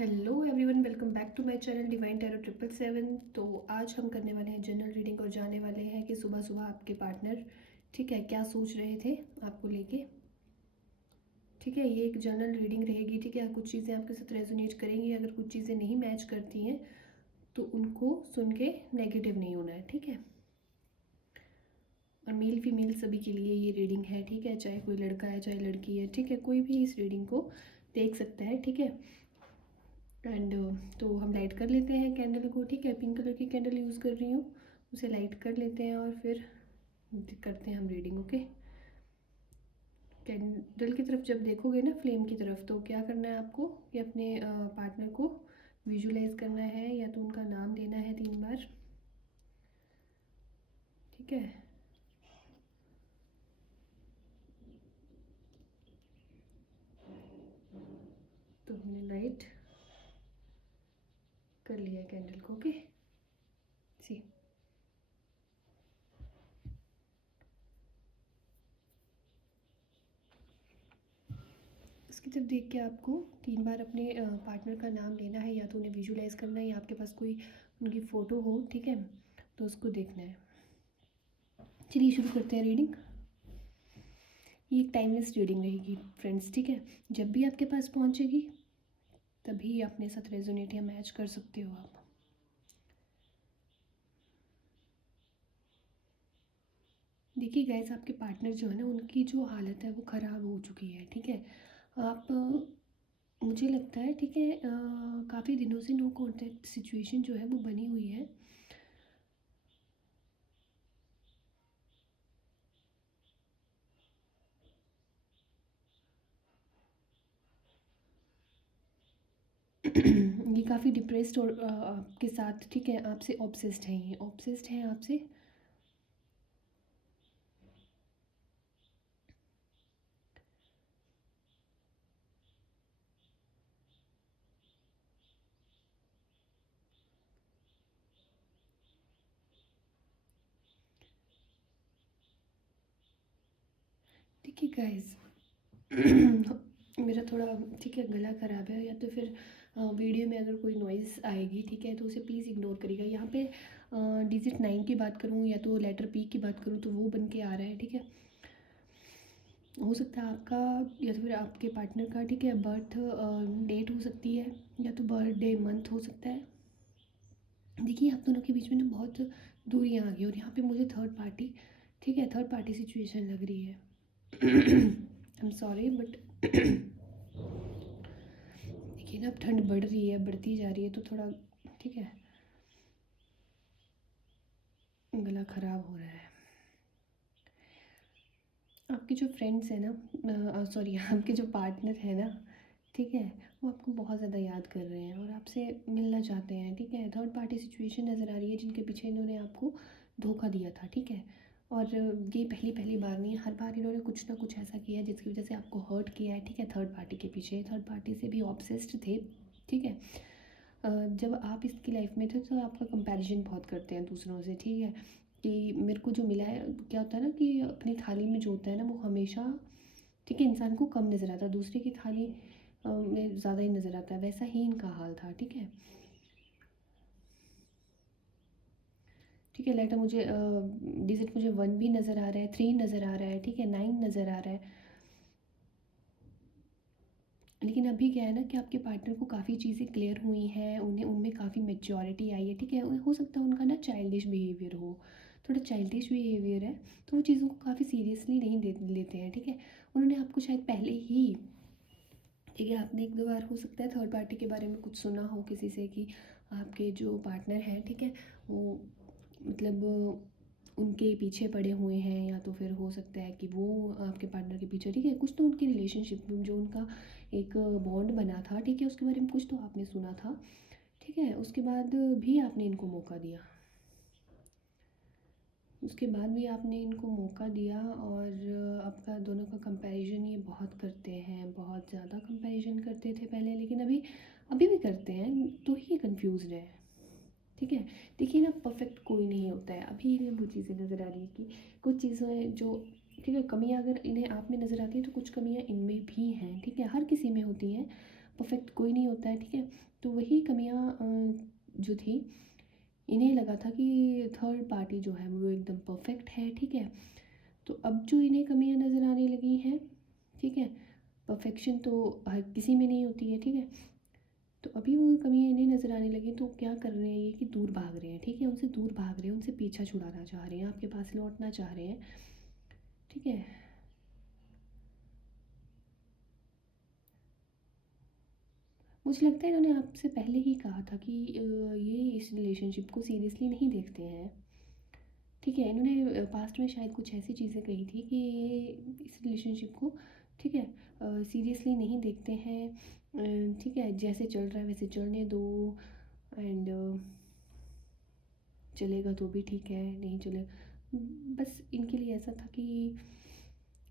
Hello everyone, welcome back to my channel Divine Tarot 777। तो आज हम करने वाले हैं जनरल रीडिंग और जाने वाले हैं कि सुबह सुबह आपके पार्टनर ठीक है क्या सोच रहे थे आपको लेके। ठीक है, ये एक जनरल रीडिंग रहेगी। ठीक है, कुछ चीज़ें आपके साथ रेजोनेट करेंगी। अगर कुछ चीज़ें नहीं मैच करती हैं तो उनको सुन के नेगेटिव नहीं होना है। ठीक है, और मेल फीमेल सभी के लिए ये रीडिंग है। ठीक है, चाहे कोई लड़का है चाहे लड़की है, ठीक है, कोई भी इस रीडिंग को देख सकता है। ठीक है, एंड तो हम लाइट कर लेते हैं कैंडल को। ठीक है, पिंक कलर की कैंडल यूज़ कर रही हूँ, उसे लाइट कर लेते हैं और फिर करते हैं हम रीडिंग। ओके, कैंडल की तरफ जब देखोगे ना, फ्लेम की तरफ, तो क्या करना है आपको कि अपने पार्टनर को विजुलाइज करना है या तो उनका नाम लेना है 3 बार। ठीक है, तो हमने लाइट कर लिया कैंडल को। ओके, सी इसकी तरफ देख के आपको 3 बार अपने पार्टनर का नाम लेना है, या तो उन्हें विजुलाइज करना है या आपके पास कोई उनकी फ़ोटो हो। ठीक है, तो उसको देखना है। चलिए शुरू करते हैं रीडिंग। ये एक टाइमलेस रीडिंग रहेगी फ्रेंड्स। ठीक है, जब भी आपके पास पहुंचेगी तभी अपने साथ रेजोनेट या मैच कर सकते हो आप। देखिए गाइस, आपके पार्टनर जो है ना, उनकी जो हालत है वो ख़राब हो चुकी है। ठीक है, आप मुझे लगता है, ठीक है, काफ़ी दिनों से नो कांटेक्ट सिचुएशन जो है वो बनी हुई है। ये काफ़ी डिप्रेस्ड और आपके साथ, ठीक है, आपसे ऑब्सेस्ड हैं, ये ऑब्सेस्ड हैं आपसे। देखिए गाइस, मेरा थोड़ा, ठीक है, गला ख़राब है, या तो फिर वीडियो में अगर कोई नॉइज़ आएगी, ठीक है, तो उसे प्लीज़ इग्नोर करिएगा। यहाँ पे डिजिट 9 की बात करूँ या तो लेटर पी की बात करूँ तो वो बन के आ रहा है। ठीक है, हो सकता है आपका या तो फिर आपके पार्टनर का, ठीक है, बर्थ डेट हो सकती है या तो बर्थडे मंथ हो सकता है। देखिए, आप दोनों के बीच में ना बहुत दूरियाँ आ गई, और यहाँ पे मुझे थर्ड पार्टी, ठीक है, थर्ड पार्टी सिचुएशन लग रही है। आई एम सॉरी बट देखिए ना, अब ठंड बढ़ रही है, बढ़ती जा रही है, तो थोड़ा, ठीक है, गला ख़राब हो रहा है। आपके जो फ्रेंड्स हैं ना, सॉरी आपके जो पार्टनर है ना, ठीक है, वो आपको बहुत ज़्यादा याद कर रहे हैं और आपसे मिलना चाहते हैं। ठीक है, थर्ड पार्टी सिचुएशन नज़र आ रही है जिनके पीछे इन्होंने आपको धोखा दिया था। ठीक है, और ये पहली पहली बार नहीं है, हर बार इन्होंने कुछ ना कुछ ऐसा किया है जिसकी वजह से आपको हर्ट किया है। ठीक है, थर्ड पार्टी के पीछे, थर्ड पार्टी से भी ऑब्सेस्ड थे। ठीक है, जब आप इसकी लाइफ में थे तो आपका कंपैरिजन बहुत करते हैं दूसरों से। ठीक है, कि मेरे को जो मिला है, क्या होता है ना कि अपनी थाली में जो होता है ना वो हमेशा, ठीक है, इंसान को कम नज़र आता है, दूसरे की थाली में ज़्यादा ही नज़र आता है। वैसा ही इनका हाल था। ठीक है, ठीक है, लेटर मुझे डिजिट मुझे 1 भी नज़र आ रहा है, 3 नज़र आ रहा है, ठीक है, 9 नज़र आ रहा है। लेकिन अभी क्या है ना कि आपके पार्टनर को काफ़ी चीज़ें क्लियर हुई हैं, उन्हें उनमें काफ़ी मैच्योरिटी आई है। ठीक है, हो सकता है उनका ना चाइल्डिश बिहेवियर हो, थोड़ा चाइल्डिश बिहेवियर है, तो वो चीज़ों को काफ़ी सीरियसली नहीं लेते हैं। ठीक है, उन्होंने आपको शायद पहले ही, ठीक है, आपने 1-2 बार हो सकता है थर्ड पार्टी के बारे में कुछ सुना हो किसी से कि आपके जो पार्टनर हैं, ठीक है, वो मतलब उनके पीछे पड़े हुए हैं, या तो फिर हो सकता है कि वो आपके पार्टनर के पीछे, ठीक है, कुछ तो उनकी रिलेशनशिप में जो उनका एक बॉन्ड बना था, ठीक है, उसके बारे में कुछ तो आपने सुना था। ठीक है, उसके बाद भी आपने इनको मौका दिया, उसके बाद भी आपने इनको मौका दिया, और आपका दोनों का कंपैरिजन ये बहुत करते हैं, बहुत ज़्यादा कंपैरिजन करते थे पहले, लेकिन अभी अभी भी करते हैं, तो ही कंफ्यूज्ड है। ठीक है, देखिए ना, परफेक्ट कोई नहीं होता है। अभी इन्हें वो चीज़ें नज़र आ रही है कि कुछ चीज़ें जो, ठीक है, कमियां अगर इन्हें आप में नज़र आती हैं तो कुछ कमियां इनमें भी हैं। ठीक है, हर किसी में होती हैं, परफेक्ट कोई नहीं होता है, ठीक है। तो वही कमियां जो थी, इन्हें लगा था कि थर्ड पार्टी जो है वो एकदम परफेक्ट है, ठीक है। तो अब जो इन्हें कमियां नज़र आने लगी हैं, ठीक है, परफेक्शन तो हर किसी में नहीं होती है, ठीक है। तो अभी वो कमियां इन्हें नज़र आने लगी, तो क्या कर रहे हैं ये कि दूर भाग रहे हैं, ठीक है, उनसे दूर भाग रहे हैं, उनसे पीछा छुड़ाना चाह रहे हैं, आपके पास लौटना चाह रहे हैं, ठीक है। मुझे लगता है इन्होंने आपसे पहले ही कहा था कि ये इस रिलेशनशिप को सीरियसली नहीं देखते हैं, ठीक है। इन्होंने पास्ट में शायद कुछ ऐसी चीज़ें कही थी कि ये इस रिलेशनशिप को, ठीक है, सीरियसली नहीं देखते हैं, ठीक है, जैसे चल रहा है वैसे चलने दो, एंड चलेगा तो भी ठीक है, नहीं चले, बस इनके लिए ऐसा था कि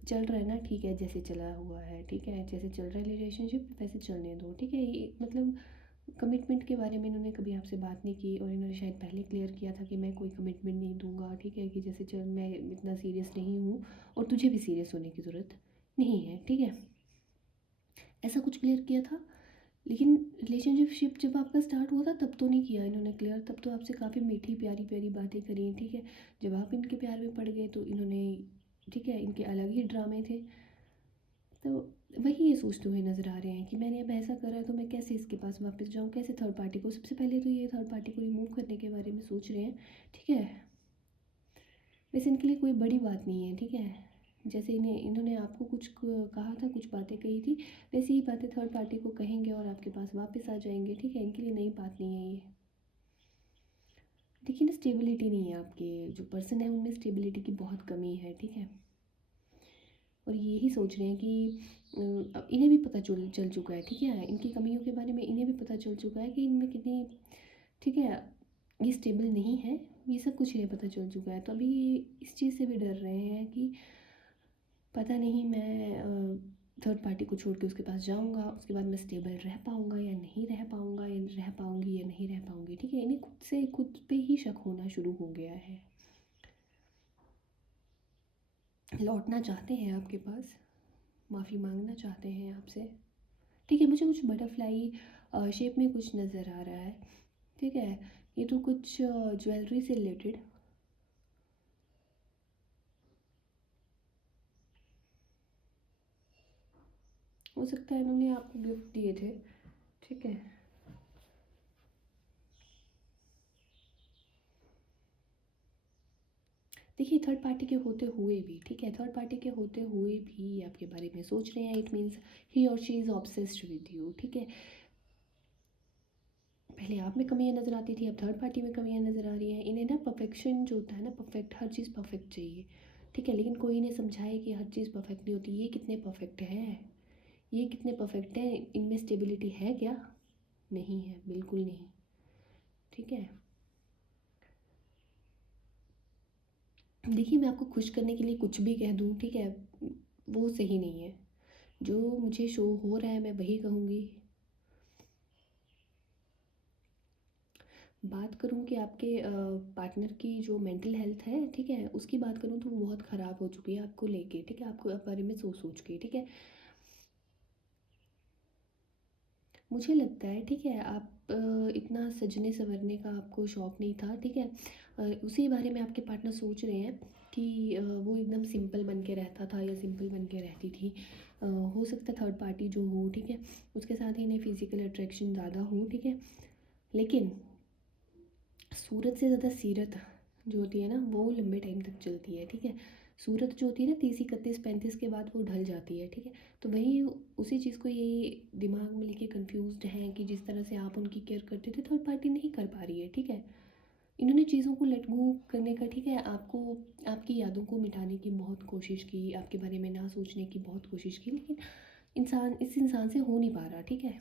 चल रहा है ना, ठीक है, जैसे चला हुआ है, ठीक है, जैसे चल रहा है रिलेशनशिप वैसे चलने दो, ठीक है। ये मतलब कमिटमेंट के बारे में इन्होंने कभी आपसे बात नहीं की, और इन्होंने शायद पहले क्लियर किया था कि मैं कोई कमिटमेंट नहीं दूंगा, ठीक है, कि जैसे चल, मैं इतना सीरियस नहीं हूँ और तुझे भी सीरियस होने की ज़रूरत नहीं है, ठीक है, ऐसा कुछ क्लियर किया था। लेकिन रिलेशनशिप जब आपका स्टार्ट हुआ था तब तो नहीं किया इन्होंने क्लियर, तब तो आपसे काफ़ी मीठी प्यारी प्यारी बातें करी, ठीक है। जब आप इनके प्यार में पड़ गए तो इन्होंने, ठीक है, इनके अलग ही ड्रामे थे। तो वही ये सोचते हुए नज़र आ रहे हैं कि मैंने अब ऐसा करा है तो मैं कैसे इसके पास वापस जाऊँ, कैसे थर्ड पार्टी को, सबसे पहले तो ये थर्ड पार्टी को रिमूव करने के बारे में सोच रहे हैं, ठीक है। वैसे इनके लिए कोई बड़ी बात नहीं है, ठीक है। जैसे इन्होंने आपको कुछ कहा था, कुछ बातें कही थी, वैसी ही बातें थर्ड पार्टी को कहेंगे और आपके पास वापस आ जाएंगे, ठीक है। इनके लिए नई बात नहीं है ये। देखिए ना, स्टेबिलिटी नहीं है, आपके जो पर्सन है उनमें स्टेबिलिटी की बहुत कमी है, ठीक है। और ये ही सोच रहे हैं कि अब इन्हें भी पता चल चल चुका है, ठीक है, इनकी कमियों के बारे में इन्हें भी पता चल चुका है कि इनमें कितनी, ठीक है, ये स्टेबल नहीं है, ये सब कुछ इन्हें पता चल चुका है। तो अभी ये इस चीज़ से भी डर रहे हैं कि पता नहीं मैं थर्ड पार्टी को छोड़ के उसके पास जाऊंगा, उसके बाद मैं स्टेबल रह पाऊंगा या नहीं रह पाऊंगा, या रह पाऊंगी या नहीं रह पाऊंगी, ठीक है। इन्हें खुद से खुद पे ही शक होना शुरू हो गया है। लौटना चाहते हैं आपके पास, माफ़ी मांगना चाहते हैं आपसे, ठीक है। मुझे कुछ बटरफ्लाई शेप में कुछ नज़र आ रहा है, ठीक है। ये तो कुछ ज्वेलरी से रिलेटेड, हो सकता है इन्होंने आपको गिफ्ट दिए थे, ठीक है। देखिए, थर्ड पार्टी के होते हुए भी, ठीक है, थर्ड पार्टी के होते हुए भी आपके बारे में सोच रहे हैं, इट मीन्स ही और she is obsessed with you, ठीक है। पहले आप में कमियां नज़र आती थी, अब थर्ड पार्टी में कमियां नज़र आ रही हैं। इन्हें ना परफेक्शन जो होता है ना, परफेक्ट, हर चीज़ परफेक्ट चाहिए, ठीक है। लेकिन कोई इन्हें समझाए कि हर चीज़ परफेक्ट नहीं होती, ये कितने परफेक्ट हैं, ये कितने परफेक्ट हैं, इनमें स्टेबिलिटी है क्या? नहीं है, बिल्कुल नहीं, ठीक है। देखिए, मैं आपको खुश करने के लिए कुछ भी कह दूँ, ठीक है, वो सही नहीं है। जो मुझे शो हो रहा है मैं वही कहूँगी। बात करूँ कि आपके पार्टनर की जो मेंटल हेल्थ है, ठीक है, उसकी बात करूँ तो वो बहुत ख़राब हो चुकी है आपको लेके, ठीक है, आपको आप बारे में सोच सोच के, ठीक है। मुझे लगता है, ठीक है, आप इतना सजने संवरने का आपको शौक़ नहीं था, ठीक है। उसी बारे में आपके पार्टनर सोच रहे हैं कि वो एकदम सिंपल बन के रहता था या सिंपल बन के रहती थी। हो सकता है थर्ड पार्टी जो हो, ठीक है, उसके साथ ही इन्हें फिजिकल अट्रैक्शन ज़्यादा हो, ठीक है। लेकिन सूरत से ज़्यादा सीरत जो होती है ना, वो लंबे टाइम तक चलती है, ठीक है। सूरत जो होती है ना, 30 31 35 के बाद वो ढल जाती है, ठीक है। तो वही उसी चीज़ को ये दिमाग में लेके कंफ्यूज्ड हैं कि जिस तरह से आप उनकी केयर करते थे थर्ड पार्टी नहीं कर पा रही है, ठीक है। इन्होंने चीज़ों को लेट गो करने का, ठीक है, आपको आपकी यादों को मिटाने की बहुत कोशिश की, आपके बारे में ना सोचने की बहुत कोशिश की, लेकिन इंसान से हो नहीं पा रहा, ठीक है।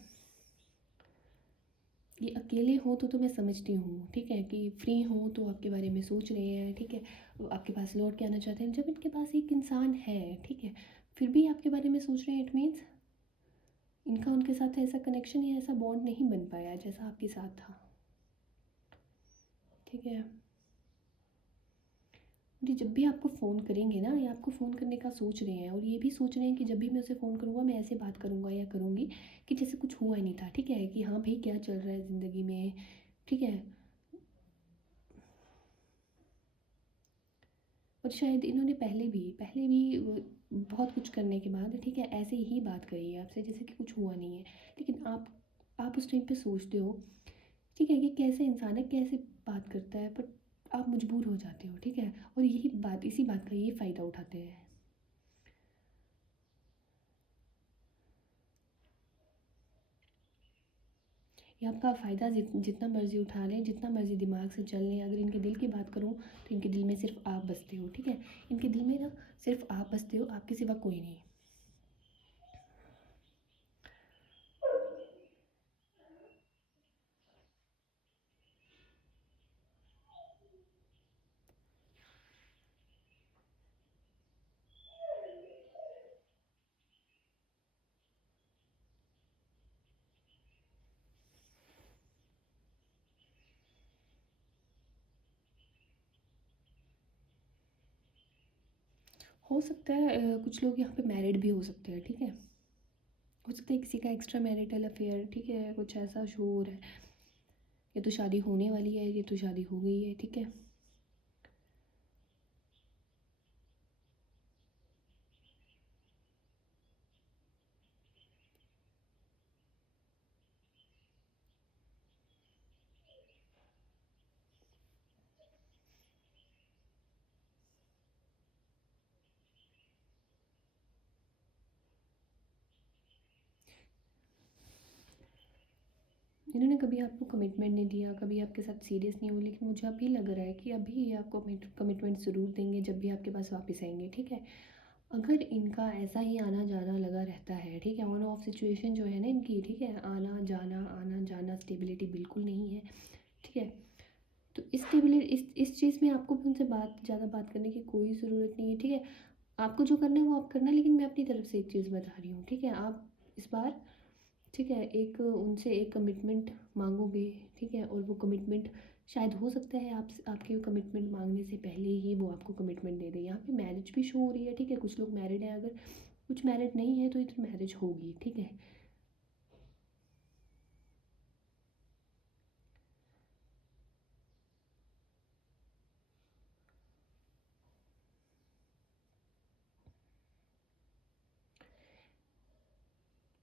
ये अकेले हो तो मैं समझती हूँ, ठीक है, कि फ्री हो तो आपके बारे में सोच रहे हैं, ठीक है, वो आपके पास लौट के आना चाहते हैं। जब इनके पास एक इंसान है, ठीक है, फिर भी आपके बारे में सोच रहे हैं, इट मीन्स इनका उनके साथ ऐसा कनेक्शन या ऐसा बॉन्ड नहीं बन पाया जैसा आपके साथ था, ठीक है। जी, जब भी आपको फ़ोन करेंगे ना, या आपको फ़ोन करने का सोच रहे हैं और ये भी सोच रहे हैं कि जब भी मैं उसे फ़ोन करूँगा मैं ऐसे बात करूँगा या करूँगी कि जैसे कुछ हुआ ही नहीं था, ठीक है? कि हाँ भाई, क्या चल रहा है ज़िंदगी में, ठीक है? और शायद इन्होंने पहले भी बहुत कुछ करने के बाद, ठीक है, ऐसे ही बात करी है आपसे जैसे कि कुछ हुआ नहीं है। लेकिन आप उस टाइम पे सोचते हो, ठीक है, ये कैसे इंसान है, कैसे बात करता है, बट आप मजबूर हो जाते हो, ठीक है? और इसी बात का ये फ़ायदा उठाते हैं। ये आपका फ़ायदा जितना मर्ज़ी उठा लें, जितना मर्ज़ी दिमाग से चल लें, अगर इनके दिल की बात करूँ तो इनके दिल में सिर्फ़ आप बसते हो, ठीक है? इनके दिल में ना सिर्फ़ आप बसते हो, आपके सिवा कोई नहीं। हो सकता है कुछ लोग यहाँ पे मैरिड भी हो सकते हैं, ठीक है? हो सकता है किसी का एक्स्ट्रा मैरिटल अफेयर, ठीक है, कुछ ऐसा शो हो रहा है। ये तो शादी होने वाली है, ये तो शादी हो गई है, ठीक है? इन्होंने कभी आपको कमिटमेंट नहीं दिया, कभी आपके साथ सीरियस नहीं हुए, लेकिन मुझे अभी लग रहा है कि अभी ये आपको कमिटमेंट ज़रूर देंगे जब भी आपके पास वापस आएँगे, ठीक है? अगर इनका ऐसा ही आना-जाना लगा रहता है, ठीक है? ऑन ऑफ सिचुएशन जो है ना इनकी, ठीक है? आना-जाना, आना-जाना, स्टेबिलिटी बिल्कुल नहीं है, ठीक है? तो इस चीज़ में आपको भी उनसे ज़्यादा बात करने की कोई ज़रूरत नहीं है, ठीक है? आपको जो करना है वो आप करना, लेकिन मैं अपनी तरफ से एक चीज़ बता रही हूँ, ठीक है? आप इस बार, ठीक है, एक उनसे एक कमिटमेंट माँगोगे, ठीक है? और वो कमिटमेंट शायद हो सकता है आपके कमिटमेंट माँगने से पहले ही वो आपको कमिटमेंट दे दें। यहाँ पे मैरिज भी शो हो रही है, ठीक है? कुछ लोग मैरिड हैं, अगर कुछ मैरिड नहीं है तो इधर मैरिज होगी, ठीक है?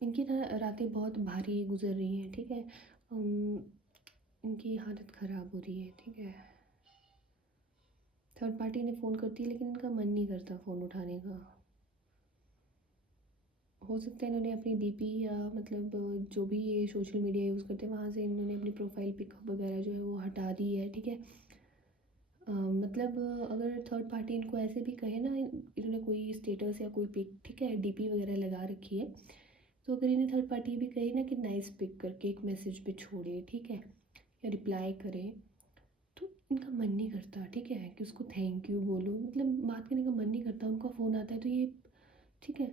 इनकी ना रातें बहुत भारी गुज़र रही हैं, ठीक है? इनकी हालत ख़राब हो रही है, ठीक है? थर्ड पार्टी ने फ़ोन करती है लेकिन इनका मन नहीं करता फ़ोन उठाने का। हो सकता है इन्होंने अपनी डीपी या मतलब जो भी ये सोशल मीडिया यूज़ करते हैं वहाँ से इन्होंने अपनी प्रोफाइल पिक वगैरह जो है वो हटा दी है, ठीक है? मतलब अगर थर्ड पार्टी इनको ऐसे भी कहे ना, इन्होंने कोई स्टेटस या कोई पिक, ठीक है, डीपी वगैरह लगा रखी है, तो अगर इन्हें थर्ड पार्टी भी कहे ना कि नाइस पिक करके एक मैसेज पे छोड़े, ठीक है, या रिप्लाई करे, तो इनका मन नहीं करता, ठीक है, कि उसको थैंक यू बोलो, मतलब बात करने का मन नहीं करता, उनका फ़ोन आता है तो ये, ठीक है,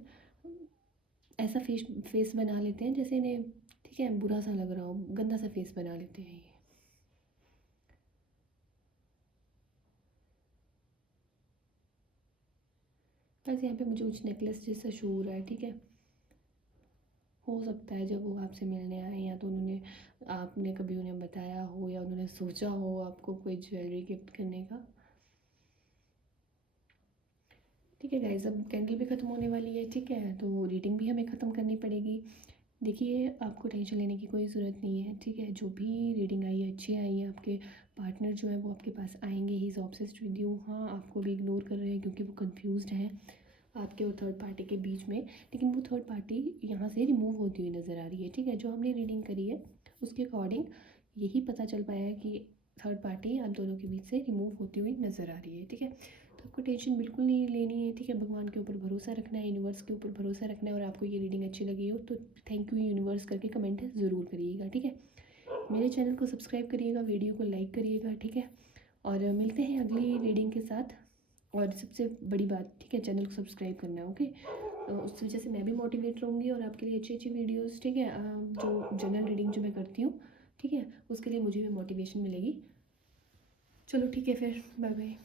ऐसा फेस फेस बना लेते हैं जैसे इन्हें, ठीक है, बुरा सा लग रहा हो, गंदा सा फेस बना लेते हैं ये। बस यहाँ पे मुझे कुछ नेकलेस जैसा शो हो रहा है, ठीक है? हो सकता है जब वो आपसे मिलने आए, या तो उन्होंने आपने कभी उन्हें बताया हो, या उन्होंने सोचा हो आपको कोई ज्वेलरी गिफ्ट करने का। ठीक है गाइज़, अब कैंडल भी ख़त्म होने वाली है, ठीक है? तो रीडिंग भी हमें ख़त्म करनी पड़ेगी। देखिए, आपको टेंशन लेने की कोई ज़रूरत नहीं है, ठीक है? जो भी रीडिंग आई है, अच्छी आई है, आपके पार्टनर जो है वो आपके पास आएँगे, he is obsessed with you. हाँ, आपको भी इग्नोर कर रहे हैं क्योंकि वो कन्फ्यूज़्ड हैं आपके और थर्ड पार्टी के बीच में। लेकिन वो थर्ड पार्टी यहाँ से रिमूव होती हुई नज़र आ रही है, ठीक है? जो हमने रीडिंग करी है, उसके अकॉर्डिंग यही पता चल पाया है कि थर्ड पार्टी आप दोनों के बीच से रिमूव होती हुई नज़र आ रही है, ठीक है? तो आपको टेंशन बिल्कुल नहीं लेनी है, ठीक है? भगवान के ऊपर भरोसा रखना है, यूनिवर्स के ऊपर भरोसा रखना है, और आपको ये रीडिंग अच्छी लगी हो तो थैंक यू यूनिवर्स करके कमेंट ज़रूर करिएगा, ठीक है? मेरे चैनल को सब्सक्राइब करिएगा, वीडियो को लाइक करिएगा, ठीक है? और मिलते हैं अगली रीडिंग के साथ। और सबसे बड़ी बात, ठीक है, चैनल को सब्सक्राइब करना है, ओके? उस वजह से मैं भी मोटिवेट रहूँगी और आपके लिए अच्छी अच्छी वीडियोस, ठीक है, जो जनरल रीडिंग जो मैं करती हूँ, ठीक है, उसके लिए मुझे भी मोटिवेशन मिलेगी। चलो ठीक है फिर, बाय बाय।